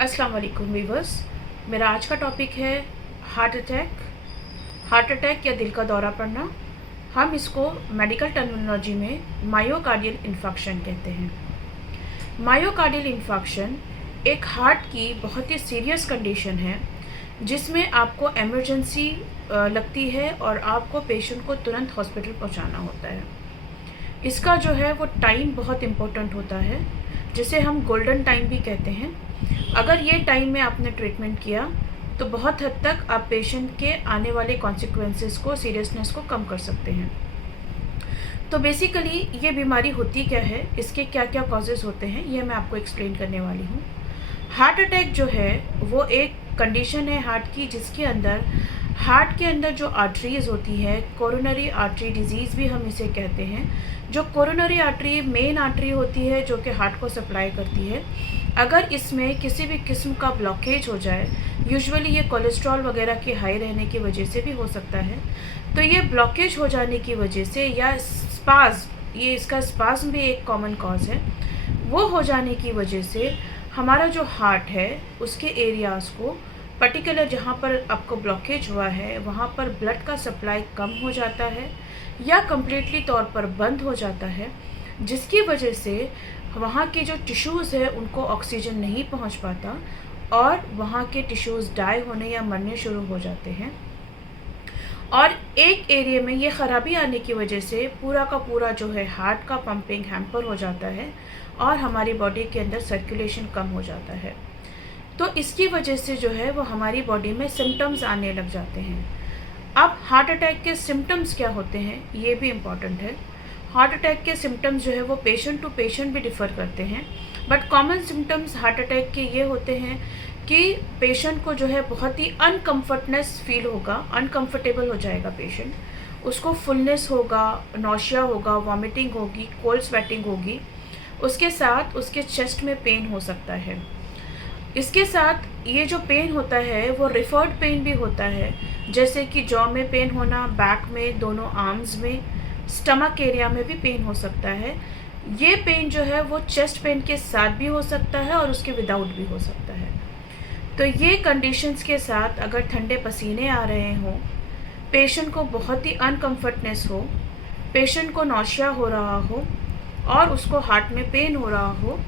अस्सलाम वालेकुम वीवर्स। मेरा आज का टॉपिक है हार्ट अटैक या दिल का दौरा पड़ना। हम इसको मेडिकल टर्मिनोलॉजी में मायोकार्डियल इन्फेक्शन कहते हैं। मायोकार्डियल इन्फेक्शन एक हार्ट की बहुत ही सीरियस कंडीशन है जिसमें आपको इमरजेंसी लगती है और आपको पेशेंट को तुरंत हॉस्पिटल पहुंचाना होता है। इसका जो है वो टाइम बहुत इम्पोर्टेंट होता है, जिसे हम गोल्डन टाइम भी कहते हैं। अगर ये टाइम में आपने ट्रीटमेंट किया तो बहुत हद तक आप पेशेंट के आने वाले कॉन्सिक्वेंसेस को, सीरियसनेस को कम कर सकते हैं। तो बेसिकली ये बीमारी होती क्या है, इसके क्या क्या कॉजेज़ होते हैं, ये मैं आपको एक्सप्लेन करने वाली हूँ। हार्ट अटैक जो है वो एक कंडीशन है हार्ट की, जिसके अंदर हार्ट के अंदर जो आर्टरीज़ होती है, कोरोनरी आर्टरी डिजीज़ भी हम इसे कहते हैं। जो कोरोनरी आर्टरी मेन आर्टरी होती है जो कि हार्ट को सप्लाई करती है, अगर इसमें किसी भी किस्म का ब्लॉकेज हो जाए, यूजुअली ये कोलेस्ट्रॉल वगैरह के हाई रहने की वजह से भी हो सकता है, तो ये ब्लॉकेज हो जाने की वजह से या स्पाज़म, ये इसका स्पाज़म भी एक कॉमन कॉज है, वो हो जाने की वजह से हमारा जो हार्ट है उसके एरियाज़ को, पर्टिकुलर जहाँ पर आपको ब्लॉकेज हुआ है वहाँ पर ब्लड का सप्लाई कम हो जाता है या कम्प्लीटली तौर पर बंद हो जाता है, जिसकी वजह से वहाँ के जो टिश्यूज़ है उनको ऑक्सीजन नहीं पहुँच पाता और वहाँ के टिश्यूज़ डाई होने या मरने शुरू हो जाते हैं। और एक एरिया में ये ख़राबी आने की वजह से पूरा का पूरा जो है हार्ट का पंपिंग हैम्पर हो जाता है और हमारी बॉडी के अंदर सर्कुलेशन कम हो जाता है। तो इसकी वजह से जो है वो हमारी बॉडी में सिम्टम्स आने लग जाते हैं। अब हार्ट अटैक के सिम्टम्स क्या होते हैं ये भी इम्पॉर्टेंट है। हार्ट अटैक के सिम्टम्स जो है वो पेशेंट टू पेशेंट भी डिफ़र करते हैं, but common symptoms heart attack के ये होते हैं कि पेशेंट को जो है बहुत ही अनकम्फर्टनेस फील होगा, अनकम्फर्टेबल हो जाएगा पेशेंट, उसको फुलनेस होगा, नौशिया होगा, वॉमिटिंग होगी, कोल्ड स्वेटिंग होगी, उसके साथ उसके चेस्ट में पेन हो सकता है। इसके साथ ये जो पेन होता है वो रिफर्ड पेन भी होता है, जैसे कि जॉ में पेन होना, बैक में, दोनों आर्म्स में, स्टमक एरिया में भी पेन हो सकता है। ये पेन जो है वो चेस्ट पेन के साथ भी हो सकता है और उसके विदाउट भी हो सकता है। तो ये कंडीशंस के साथ अगर ठंडे पसीने आ रहे हों, पेशेंट को बहुत ही अनकम्फर्टनेस हो, पेशेंट को नौशिया हो रहा हो और उसको हार्ट में पेन हो रहा हो,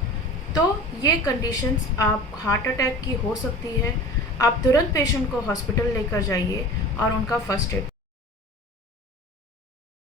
तो ये कंडीशंस आप हार्ट अटैक की हो सकती है। आप तुरंत पेशेंट को हॉस्पिटल लेकर जाइए और उनका फर्स्ट एड